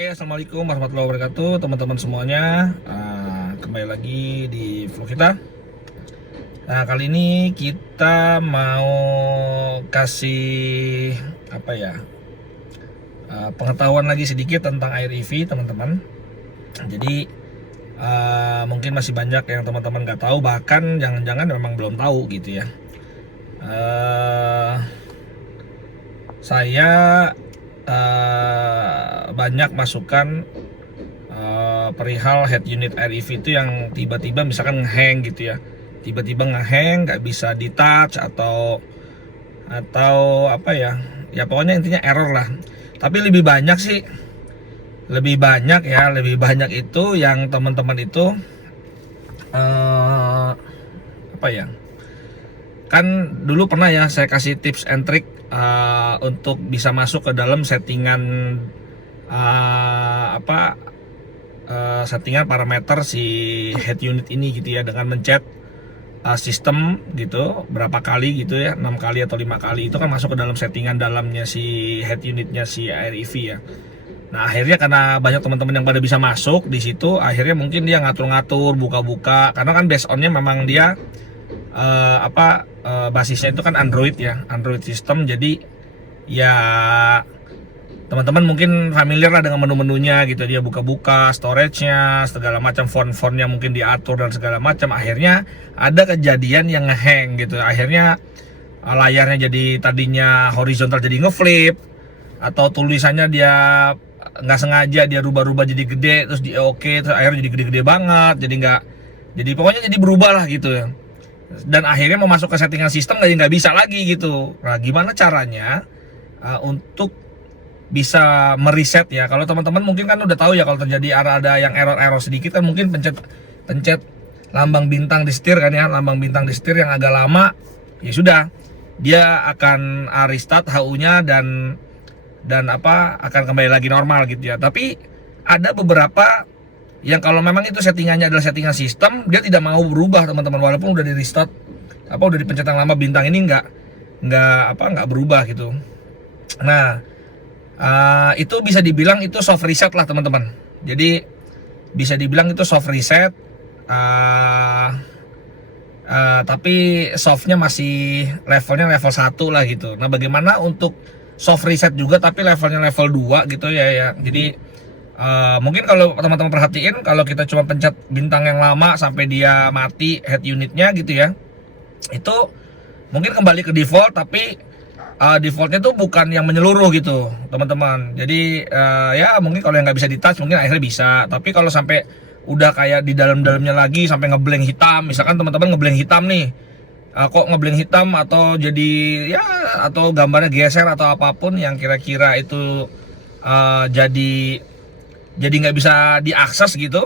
Oke, assalamualaikum warahmatullahi wabarakatuh, teman-teman semuanya. Kembali lagi di vlog kita. Nah, kali ini kita mau kasih apa ya? Pengetahuan lagi sedikit tentang air EV, teman-teman. Jadi mungkin masih banyak yang teman-teman nggak tahu, bahkan jangan-jangan memang belum tahu gitu ya. Saya banyak masukan perihal head unit air EV itu yang tiba-tiba misalkan ngehang gitu ya, tiba-tiba ngehang, nggak bisa di touch atau apa ya, pokoknya intinya error lah. Tapi lebih banyak itu yang teman-teman itu apa ya, kan dulu pernah ya saya kasih tips and trick untuk bisa masuk ke dalam settingan settingan parameter si head unit ini gitu ya, dengan mencet sistem gitu berapa kali gitu ya, 6 kali atau 5 kali itu kan masuk ke dalam settingan dalamnya si head unitnya si air EV ya. Nah, akhirnya karena banyak teman-teman yang pada bisa masuk di situ, akhirnya mungkin dia ngatur-ngatur, buka-buka, karena kan based on-nya memang dia basisnya itu kan Android ya, Android system. Jadi ya teman-teman mungkin familiar lah dengan menu-menunya gitu, dia buka-buka, storage-nya, segala macam, font-fontnya mungkin diatur dan segala macam. Akhirnya ada kejadian yang ngehang gitu, akhirnya layarnya jadi tadinya horizontal jadi ngeflip, atau tulisannya dia nggak sengaja dia rubah-rubah jadi gede, terus di oke, terus akhirnya jadi gede-gede banget, jadi pokoknya jadi berubah lah gitu ya. Dan akhirnya mau masuk ke settingan sistem nggak bisa lagi gitu. Nah, gimana caranya untuk bisa mereset ya? Kalau teman-teman mungkin kan udah tahu ya, kalau terjadi ada yang error sedikit kan mungkin pencet lambang bintang di setir kan ya, lambang bintang di setir yang agak lama, ya sudah dia akan restart HU-nya dan akan kembali lagi normal gitu ya. Tapi ada beberapa yang kalau memang itu settingannya adalah settingan sistem, dia tidak mau berubah teman-teman, walaupun udah di restart udah dipencet yang lama bintang ini nggak berubah gitu. Nah, itu bisa dibilang itu soft reset lah teman-teman. Jadi bisa dibilang itu soft reset, tapi softnya masih levelnya level 1 lah gitu. Nah, bagaimana untuk soft reset juga tapi levelnya level 2 gitu ya. Jadi mungkin kalau teman-teman perhatiin, kalau kita cuma pencet bintang yang lama sampai dia mati head unitnya gitu ya, itu mungkin kembali ke default, tapi defaultnya tuh bukan yang menyeluruh gitu teman-teman. Jadi ya mungkin kalau yang nggak bisa di touch mungkin akhirnya bisa, tapi kalau sampai udah kayak di dalamnya lagi sampai ngeblank hitam, misalkan teman-teman ngeblank hitam nih, kok ngeblank hitam atau jadi ya, atau gambarnya geser atau apapun yang kira-kira itu jadi nggak bisa diakses gitu.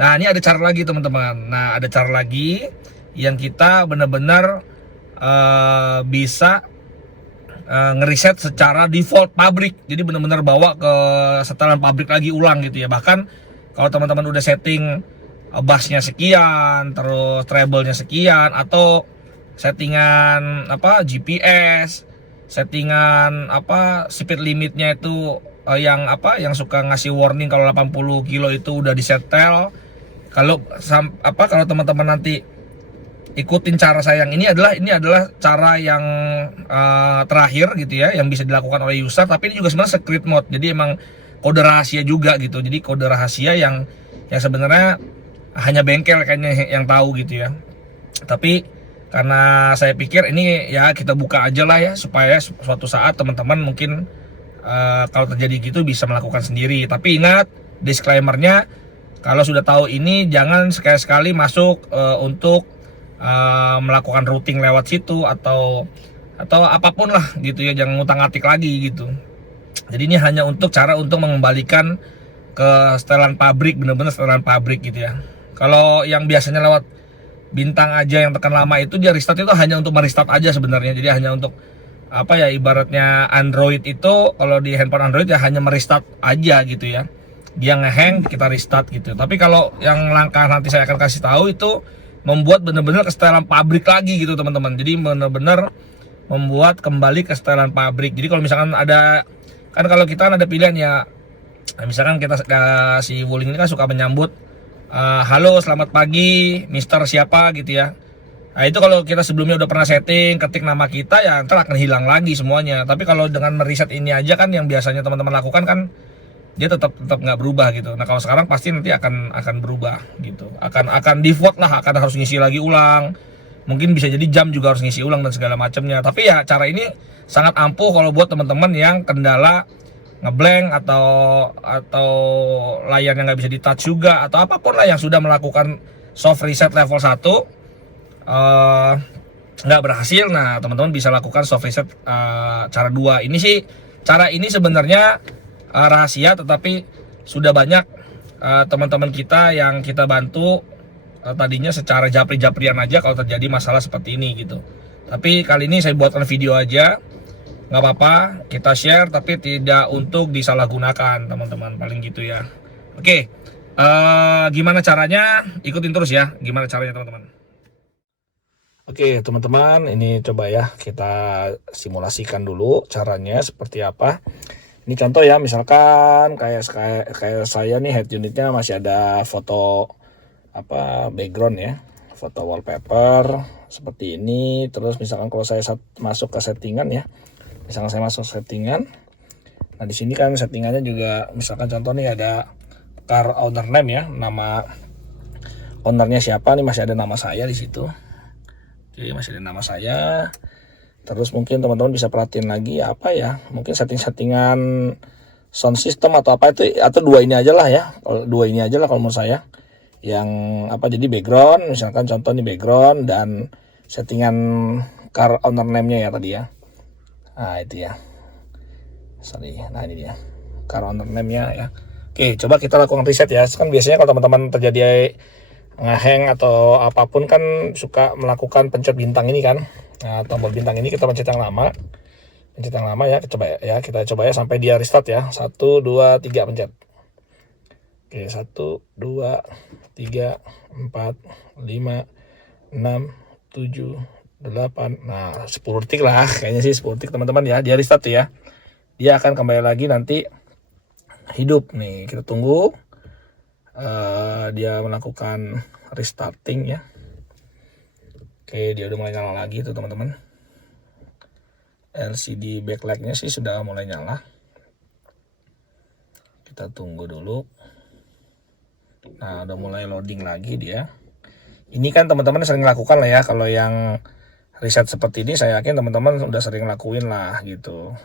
Nah, ini ada cara lagi teman-teman. Nah, ada cara lagi yang kita benar-benar bisa ngeriset secara default pabrik. Jadi benar-benar bawa ke setelan pabrik lagi ulang gitu ya. Bahkan kalau teman-teman udah setting bassnya sekian, terus treble-nya sekian, atau settingan GPS, settingan speed limitnya itu yang suka ngasih warning kalau 80 kilo itu udah disetel. Kalau teman-teman nanti ikutin cara saya yang ini adalah cara yang terakhir gitu ya, yang bisa dilakukan oleh user, tapi ini juga sebenarnya secret mode. Jadi emang kode rahasia juga gitu. Jadi kode rahasia yang sebenarnya hanya bengkel kayaknya yang tahu gitu ya. Tapi karena saya pikir ini ya kita buka aja lah ya, supaya suatu saat teman-teman mungkin kalau terjadi gitu bisa melakukan sendiri. Tapi ingat disclaimernya, kalau sudah tahu ini jangan sekali-sekali masuk untuk melakukan routing lewat situ atau apapun lah gitu ya, jangan ngutang-atik lagi gitu. Jadi ini hanya untuk cara untuk mengembalikan ke setelan pabrik, bener-bener setelan pabrik gitu ya. Kalau yang biasanya lewat bintang aja yang tekan lama itu, dia restart itu hanya untuk merestart aja sebenarnya. Jadi hanya untuk ibaratnya Android itu, kalau di handphone Android ya hanya merestart aja gitu ya, dia ngehang kita restart gitu. Tapi kalau yang langkah nanti saya akan kasih tahu itu membuat benar-benar ke setelan pabrik lagi gitu teman-teman. Jadi benar-benar membuat kembali ke setelan pabrik. Jadi kalau misalkan ada, kan kalau kita ada pilihan ya, Nah, misalkan kita si Wuling ini kan suka menyambut halo selamat pagi Mister siapa gitu ya. Nah itu kalau kita sebelumnya udah pernah setting, ketik nama kita ya ntar akan hilang lagi semuanya. Tapi kalau dengan mereset ini aja kan yang biasanya teman-teman lakukan kan dia tetap nggak berubah gitu. Nah kalau sekarang pasti nanti akan berubah gitu. Akan default lah, akan harus ngisi lagi ulang. Mungkin bisa jadi jam juga harus ngisi ulang dan segala macamnya. Tapi ya cara ini sangat ampuh kalau buat teman-teman yang kendala ngeblank atau layar yang nggak bisa di touch juga atau apapun lah yang sudah melakukan soft reset level 1 nggak berhasil. Nah teman-teman bisa lakukan soft reset cara 2 ini sih. Cara ini sebenarnya rahasia, tetapi sudah banyak teman-teman kita yang kita bantu tadinya secara japri-japrian aja kalau terjadi masalah seperti ini gitu. Tapi kali ini saya buatkan video aja, nggak apa-apa kita share, tapi tidak untuk disalahgunakan teman-teman, paling gitu ya. Oke, gimana caranya, ikutin terus ya gimana caranya teman-teman. Oke teman-teman, ini coba ya kita simulasikan dulu caranya seperti apa. Ini contoh ya, misalkan kayak saya nih, head unitnya masih ada foto background ya, foto wallpaper seperti ini. Terus misalkan kalau saya masuk ke settingan ya, misalkan saya masuk settingan, nah di sini kan settingannya juga misalkan contoh nih ada car owner name ya, nama ownernya siapa nih, masih ada nama saya di situ. Oke, masih ada nama saya. Terus mungkin teman-teman bisa perhatiin lagi apa ya, mungkin settingan sound system atau apa itu, atau 2 ini aja lah ya. Kalau 2 ini aja lah kalau menurut saya. Yang jadi background, misalkan contoh nih background dan settingan car owner name-nya ya tadi ya. Nah itu ya. Sorry, nah ini dia car owner name-nya ya. Oke, coba kita lakukan reset ya. Kan biasanya kalau teman-teman terjadi ngehang atau apapun kan suka melakukan pencet bintang ini kan. Nah, tombol bintang ini kita pencet yang lama. Pencet yang lama ya, kita coba ya sampai dia restart ya. 1 2 3 pencet. Oke, 1 2 3 4 5 6 7 8. Nah, 10 detik lah kayaknya sih, 10 detik teman-teman ya. Dia restart ya. Dia akan kembali lagi nanti hidup nih. Kita tunggu dia melakukan restarting ya. Oke, dia udah mulai nyala lagi tuh teman-teman. LCD backlightnya sih sudah mulai nyala. Kita tunggu dulu. Nah, udah mulai loading lagi dia. Ini kan teman-teman sering lakukan lah ya, kalau yang riset seperti ini saya yakin teman-teman udah sering lakuin lah gitu.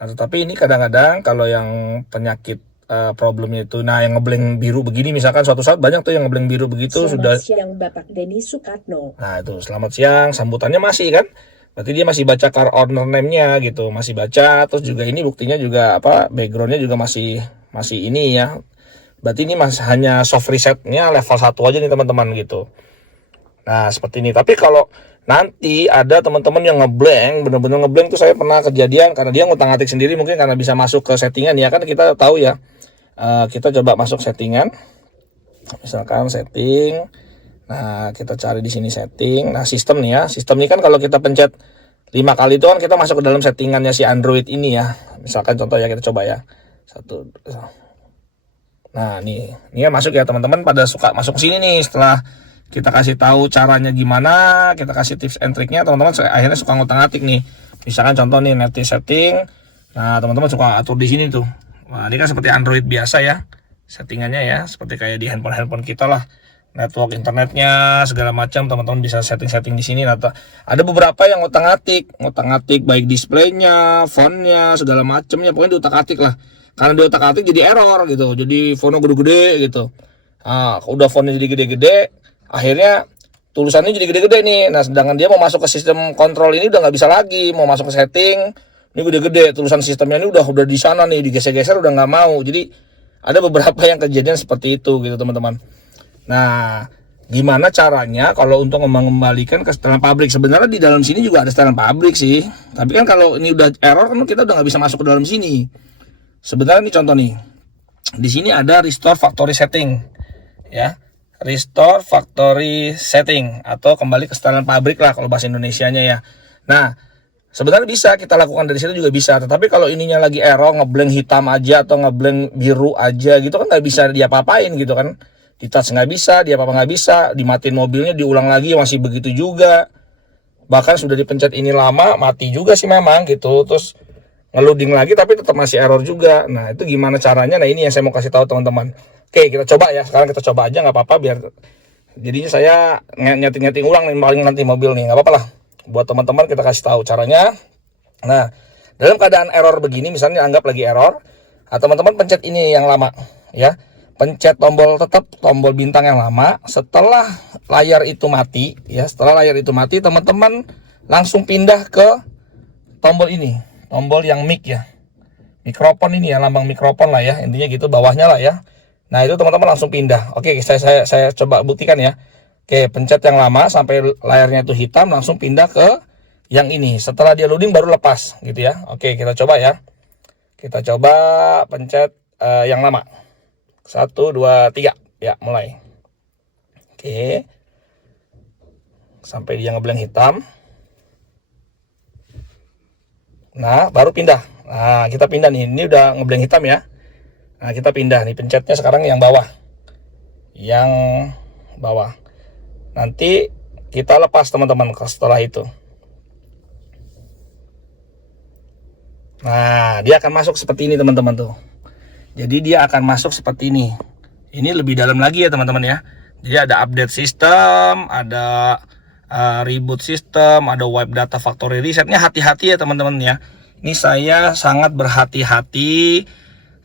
Nah, tetapi ini kadang-kadang kalau yang penyakit problemnya itu, nah yang ngeblank biru begini, misalkan suatu saat banyak tuh yang ngeblank biru begitu. Selamat siang Bapak Denny Sukatno. Nah itu selamat siang, sambutannya masih kan, berarti dia masih baca car owner name-nya gitu, masih baca. Terus juga ini buktinya juga backgroundnya juga masih ini ya, berarti ini masih hanya soft resetnya level 1 aja nih teman-teman gitu. Nah seperti ini. Tapi kalau nanti ada teman-teman yang ngeblank, bener-bener ngeblank tuh, saya pernah kejadian karena dia ngutang-atik sendiri, mungkin karena bisa masuk ke settingan ya kan, kita tahu ya. Kita coba masuk settingan, misalkan setting. Nah kita cari di sini setting. Nah sistem nih ya, sistem ini kan kalau kita pencet 5 kali itu kan kita masuk ke dalam settingannya si Android ini ya. Misalkan contoh ya, kita coba ya 1. Nah ini ya masuk ya teman-teman, pada suka masuk sini nih. Setelah kita kasih tahu caranya gimana, kita kasih tips and triknya, teman-teman akhirnya suka ngutang-atik nih. Misalkan contoh nih network setting. Nah teman-teman suka atur di sini tuh. Nah ini kan seperti Android biasa ya settingannya ya, seperti kayak di handphone kita lah, network internetnya segala macam, teman-teman bisa setting di sini. Nah, ada beberapa yang ngotak-atik baik displaynya, fontnya, segala macamnya, pokoknya diotak-atik lah. Karena diotak-atik jadi error gitu, jadi fontnya gede-gede gitu. Nah, udah fontnya jadi gede-gede, akhirnya tulisannya jadi gede-gede nih. Nah sedangkan dia mau masuk ke sistem kontrol ini udah nggak bisa lagi, mau masuk ke setting ini gede-gede, tulisan sistemnya ini udah di sana nih, digeser-geser udah nggak mau. Jadi ada beberapa yang kejadian seperti itu gitu teman-teman. Nah gimana caranya kalau untuk mengembalikan ke setelan pabrik? Sebenarnya di dalam sini juga ada setelan pabrik sih, tapi kan kalau ini udah error kan kita udah nggak bisa masuk ke dalam sini. Sebenarnya ini contoh nih, di sini ada restore factory setting ya, restore factory setting atau kembali ke setelan pabrik lah kalau bahasa Indonesianya ya. Nah Sebenarnya bisa kita lakukan dari situ juga bisa, tetapi kalau ininya lagi error, ngeblank hitam aja atau ngeblank biru aja gitu kan nggak bisa dia apa-apain gitu kan. Di touch nggak bisa, dia apa nggak bisa, dimatiin mobilnya diulang lagi masih begitu juga. Bahkan sudah dipencet ini lama, mati juga sih memang gitu. Terus ngeluding lagi tapi tetap masih error juga. Nah itu gimana caranya? Nah ini yang saya mau kasih tahu teman-teman. Oke kita coba ya, sekarang kita coba aja nggak apa-apa biar jadinya saya nyeting-nyeting ulang nih paling nanti mobil nih, nggak apa-apa lah. Buat teman-teman kita kasih tahu caranya. Nah dalam keadaan error begini, misalnya anggap lagi error, nah, teman-teman pencet ini yang lama ya, pencet tetap tombol bintang yang lama. Setelah layar itu mati ya, setelah layar itu mati teman-teman langsung pindah ke tombol ini, tombol yang mic ya, mikrofon ini ya, lambang mikrofon lah ya, intinya gitu bawahnya lah ya. Nah itu teman-teman langsung pindah. Oke saya coba buktikan ya. Oke pencet yang lama sampai layarnya itu hitam, langsung pindah ke yang ini. Setelah dia loading baru lepas gitu ya. Oke kita coba ya. Kita coba pencet yang lama. 1, 2, 3 ya mulai. Oke sampai dia ngeblank hitam. Nah baru pindah. Nah kita pindah nih, ini udah ngeblank hitam ya. Nah kita pindah nih, pencetnya sekarang yang bawah, yang bawah. Nanti kita lepas teman-teman setelah itu. Nah dia akan masuk seperti ini teman-teman tuh. Jadi dia akan masuk seperti ini. Ini lebih dalam lagi ya teman-teman ya. Jadi ada update sistem, ada reboot sistem, ada wipe data factory resetnya. Hati-hati ya teman-teman ya. Ini saya sangat berhati-hati.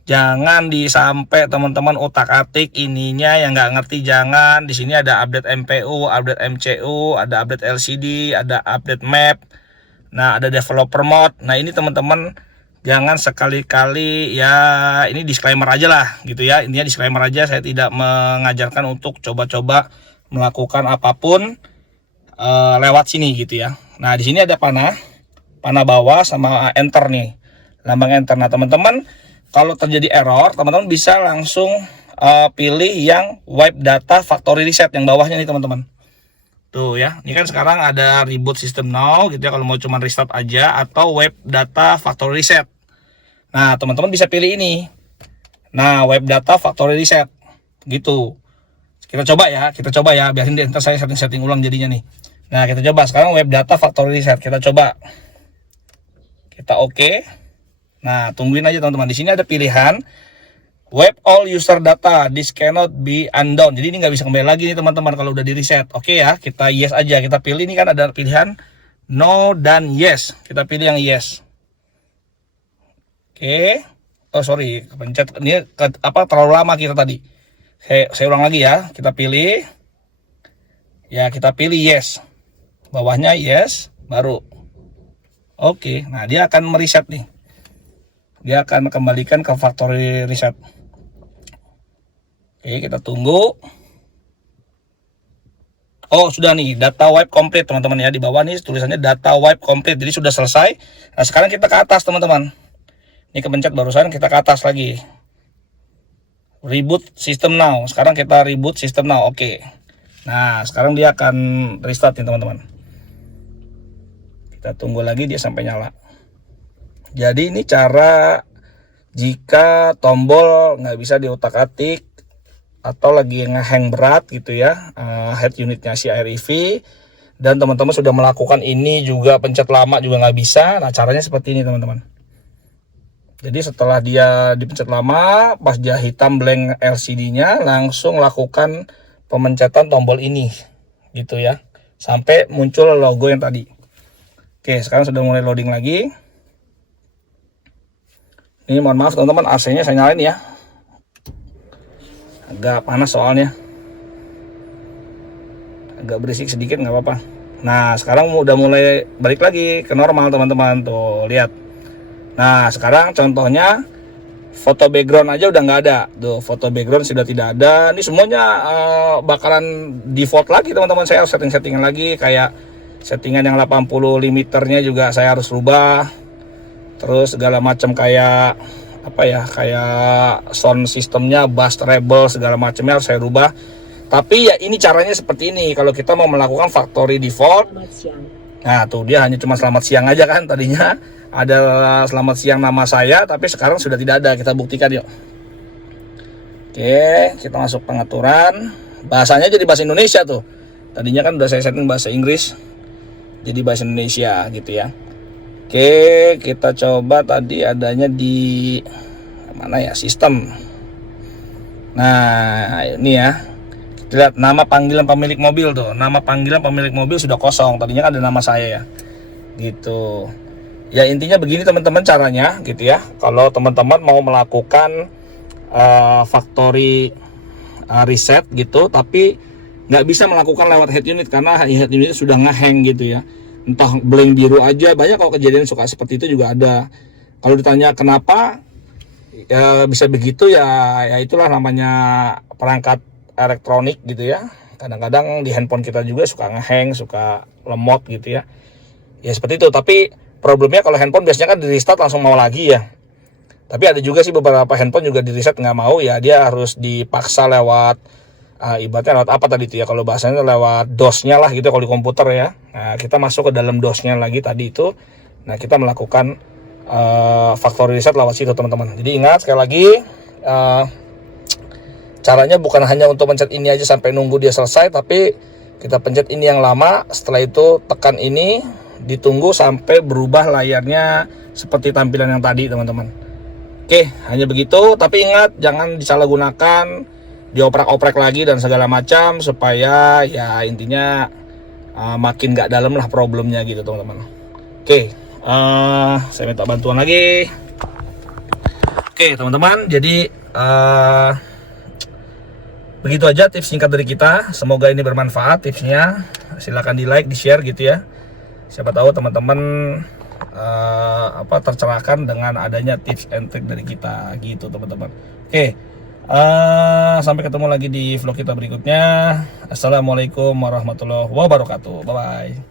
Jangan disampai teman-teman otak-atik ininya yang nggak ngerti, jangan. Di sini ada update MPU, update MCU, ada update LCD, ada update map. Nah, ada developer mode. Nah, ini teman-teman jangan sekali-kali ya, ini disclaimer aja lah gitu ya. Intinya disclaimer aja, saya tidak mengajarkan untuk coba-coba melakukan apapun lewat sini gitu ya. Nah, di sini ada panah bawah sama enter nih. Lambang enter. Nah, teman-teman kalau terjadi error, teman-teman bisa langsung pilih yang wipe data factory reset yang bawahnya nih teman-teman. Tuh ya, ini kan sekarang ada reboot system now gitu ya, kalau mau cuma restart aja, atau wipe data factory reset. Nah, teman-teman bisa pilih ini. Nah, wipe data factory reset gitu. Kita coba ya, biarin deh, ntar saya setting ulang jadinya nih. Nah, kita coba sekarang wipe data factory reset, kita coba. Kita oke. Nah, tungguin aja teman-teman. Di sini ada pilihan wipe all user data, this cannot be undone. Jadi ini nggak bisa kembali lagi nih teman-teman kalau udah di reset. Oke ya, kita yes aja. Kita pilih, ini kan ada pilihan no dan yes. Kita pilih yang yes. Oke. Oh sorry, pencet ini terlalu lama kita tadi. Saya ulang lagi ya. Kita pilih. Ya kita pilih yes. Bawahnya yes, baru. Oke. Nah dia akan mereset nih. Dia akan kembalikan ke factory reset. Oke, kita tunggu. Oh, sudah nih, data wipe complete teman-teman ya. Di bawah nih tulisannya data wipe complete. Jadi sudah selesai. Nah, sekarang kita ke atas teman-teman. Ini kepencet barusan, kita ke atas lagi. Reboot system now. Sekarang kita reboot system now. Oke. Nah, sekarang dia akan restart nih teman-teman. Kita tunggu lagi dia sampai nyala. Jadi ini cara jika tombol nggak bisa diutak-atik atau lagi ngehang berat gitu ya, head unitnya si AirEV, dan teman-teman sudah melakukan ini juga pencet lama juga nggak bisa. Nah caranya seperti ini teman-teman. Jadi setelah dia dipencet lama, pas dia hitam blank LCD-nya, langsung lakukan pemencetan tombol ini gitu ya, sampai muncul logo yang tadi. Oke, sekarang sudah mulai loading lagi. Ini mohon maaf teman-teman, AC-nya saya nyalain ya. Agak panas soalnya. Agak berisik sedikit nggak apa-apa. Nah, sekarang udah mulai balik lagi ke normal teman-teman. Tuh, lihat. Nah, sekarang contohnya foto background aja udah nggak ada. Tuh, foto background sudah tidak ada. Ini semuanya bakalan default lagi teman-teman. Saya harus setting-settingan lagi, kayak settingan yang 80 limiternya juga saya harus rubah. Terus segala macam kayak apa ya, kayak sound sistemnya, bass treble segala macamnya harus saya rubah. Tapi ya ini caranya seperti ini kalau kita mau melakukan factory default. Selamat siang. Nah tuh dia hanya cuma selamat siang aja kan, tadinya ada selamat siang nama saya, tapi sekarang sudah tidak ada. Kita buktikan yuk. Oke, kita masuk pengaturan. Bahasanya jadi bahasa Indonesia tuh. Tadinya kan udah saya setting bahasa Inggris, jadi bahasa Indonesia gitu ya. Oke, kita coba tadi adanya di mana ya, sistem. Nah ini ya, kita lihat nama panggilan pemilik mobil tuh. Nama panggilan pemilik mobil sudah kosong. Tadinya kan ada nama saya ya, gitu. Ya intinya begini teman-teman caranya gitu ya. Kalau teman-teman mau melakukan factory reset gitu, tapi nggak bisa melakukan lewat head unit karena head unit sudah ngehang gitu ya. Entah blank biru aja, banyak kalau kejadian suka seperti itu juga ada. Kalau ditanya kenapa ya bisa begitu ya, itulah namanya perangkat elektronik gitu ya. Kadang-kadang di handphone kita juga suka ngehang, suka lemot gitu ya. Ya seperti itu. Tapi problemnya kalau handphone biasanya kan di restart langsung mau lagi ya. Tapi ada juga sih beberapa handphone juga di reset nggak mau ya, dia harus dipaksa lewat ibaratnya lewat apa tadi itu ya, kalau bahasanya lewat DOS-nya lah gitu kalau di komputer ya. Nah kita masuk ke dalam DOS-nya lagi tadi itu. Nah kita melakukan factory reset lewat situ teman-teman. Jadi ingat sekali lagi, caranya bukan hanya untuk pencet ini aja sampai nunggu dia selesai, tapi kita pencet ini yang lama, setelah itu tekan ini, ditunggu sampai berubah layarnya seperti tampilan yang tadi teman-teman. Oke, hanya begitu. Tapi ingat jangan disalahgunakan, dioprak-oprek lagi dan segala macam, supaya ya intinya makin gak dalam lah problemnya gitu teman-teman. Oke, saya minta bantuan lagi. Oke teman-teman, jadi begitu aja tips singkat dari kita. Semoga ini bermanfaat tipsnya. Silahkan di like, di share gitu ya. Siapa tahu teman-teman tercerahkan dengan adanya tips and trick dari kita gitu teman-teman. Oke, sampai ketemu lagi di vlog kita berikutnya. Assalamualaikum warahmatullahi wabarakatuh. Bye bye.